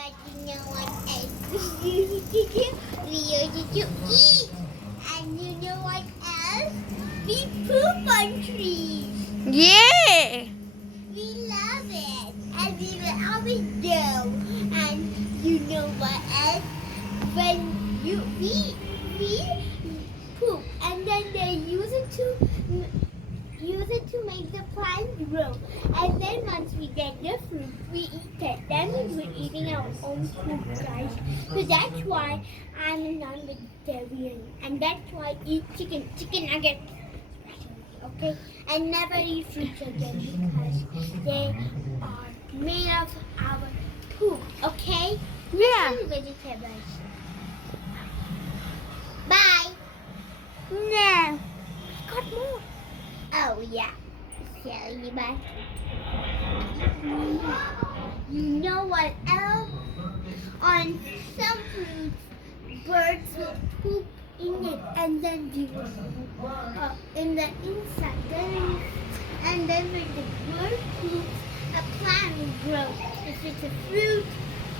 But you know what else we used to do? We used to eat. And you know what else? We poop on trees. Yeah. We love it. And we will always do. And you know what else? When we poop and then they use it to make the plant grow. And then once we get the fruit, we eat it. That means we're eating our own food, guys. So that's why I'm a non-vegetarian. And that's why I eat chicken nuggets. Okay? And never eat fruits again because they are made of our poop. Okay? Yeah. Listen, vegetables. Bye. Yeah. Got more. Oh yeah. Silly bye. You know what else? On some fruits, birds will poop in it and then they will in the inside. And then when the bird poops, a plant will grow. If it's a fruit,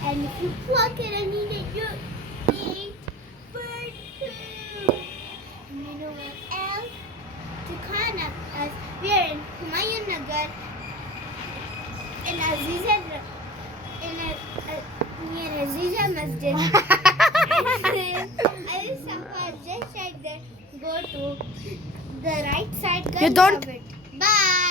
and if you pluck it and eat it, you eat bird poop. And you know what else? To connect us, we are in Humayun Nagar in Aziza near Aziza Masjid. I just somehow just said that go to the right side. You don't- Bye.